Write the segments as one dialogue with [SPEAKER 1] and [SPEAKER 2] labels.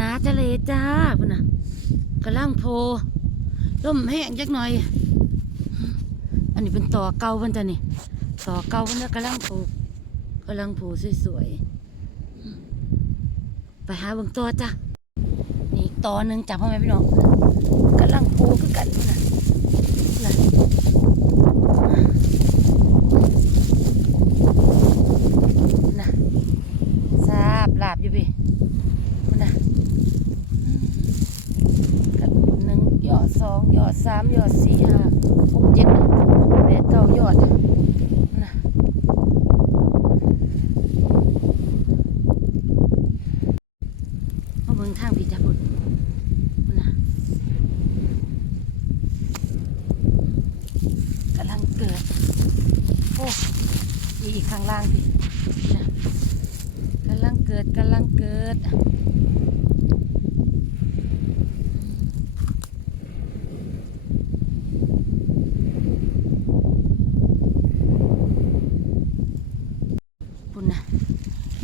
[SPEAKER 1] นาทะเลจ้าพุ่นน่ะกำลังโพลมแห้งจักหน่อย อันนี้เป็นต่อเก่าพิ่นจ้ะนี่ต่อเก่าพิ่นน่ะกำลังโพกำลังโพสวยๆไปหาเบิ่งต่อจ้ะนี่ต่อหนึ่งจ้ะพ่อแม่พี่น้องกำลังโพคือกันพุ่นน่ะน่ะน่ะทราบลาบอยู่พี่พุ่นน่ะ กันหนึ่งยอดสองยอด สามยอดสี่ห้าหกเจ็ดแปดเก้ายอดนะเอาเบิ่งทางพี่จับบุญนะกำลังเกิด โอ้ยอีกข้างล่างพี่นะกำลังเกิดกำลังเกิด ปุ่ นะ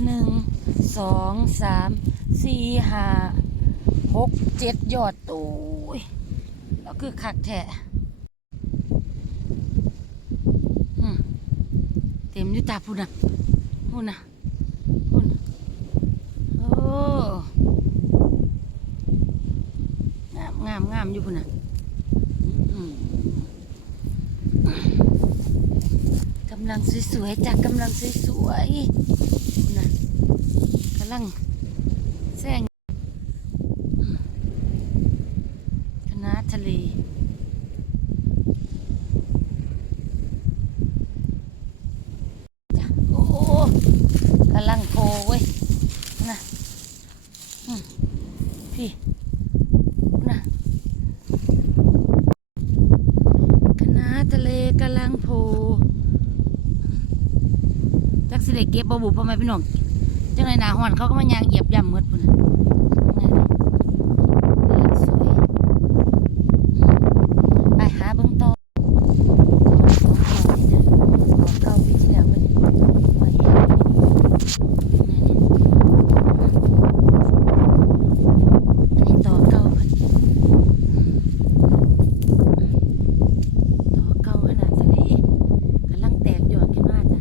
[SPEAKER 1] หนึ่งสองสามสี่ห้าหกเจ็ดยอดตูยแล้วคือคักแท้เต็มยู่ตาพุ่นะพุ่นะพุ่นโอ้งามงามงามอยู่พุ่นนะอืม กำลังสวยๆจากกำลังสวยๆนะกำลังแซงคณะทะเลโอ้กำลังโคเว้ยนะพี่นะคณะทะเลกำลังโผ จัก สิได้เก็บบ่บุพ่อแม่พี่น้องจังไรหนาหอนเขาก็มายางเหยียบย่ำเมือดพุ่นนน่ะกำลังสวยไปหาเบิ่งต่อของเก่าปีที่แล้วเพิ่นไว้ให้นั่นนี่อันนี้ต่อเก่าเพิ่นต่อเก่าขนาดนี้กำลังแตกยอดขึ้นมาจ้ะ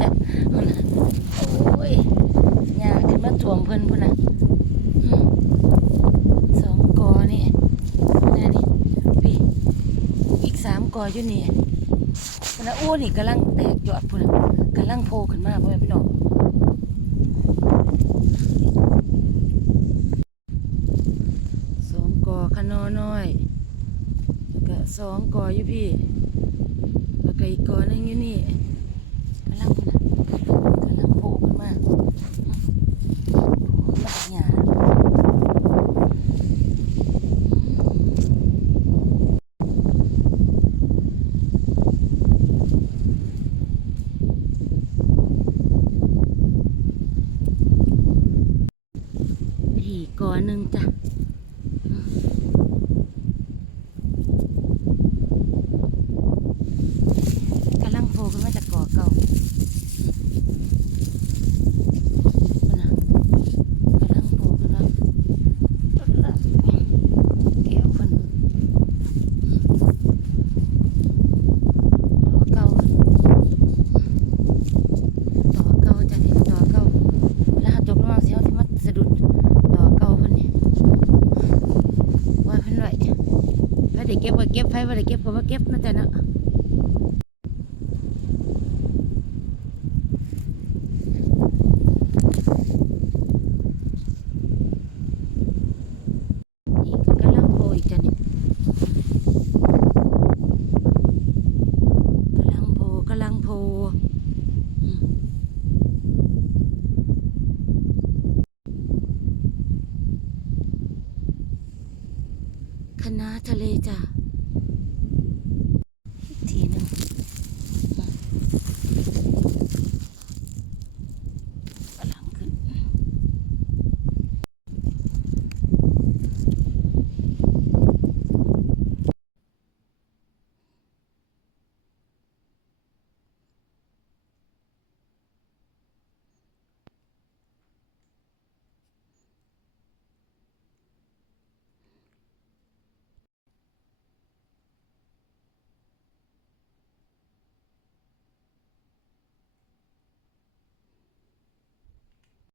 [SPEAKER 1] จ้ะพุ่นน่ะโอ้ยหญ้าขึ้นมาท่วม เพิ่นพุ่นน่ะสองกอนี่นี่นี่พี่อีกสามกออยู่นี่พุ่นน่ะอ้นี่กำลังแตกยอดพุ่นน่ะกำลังโผล่ขึ้นมาพ่อแม่พี่น้องสองกอขนอน้อยแล้วก็สองกออยู่พี่แล้วก็อีกกอหนึงอยู่นี่กำลังพุ่นน่ะกำลังโผล่ขึ้นมาโผล่มาจากหญ้าอีกก่อ นหนึ่งจ้ะกำลังโผล่ขึ้นมาจากก่อเก่า นะกำลังโผล่กำลังแก้วคนต่อเก่าต่อเก่าจะนี่ต่อเก่าเวลาจบลงมาเสียวที่มันสะดุดต่อเก่าคนนี่ว่าเพิ่นไหว ไผได้เก็บก็เก็บไผบ่ได้เก็บก็บ่าเก็บนะแต่เนาะอีกกำลังโผล่อีกจ้ะนี่กำลังโผล่กำลังโผล่อืม คณะทะเลจ้ะ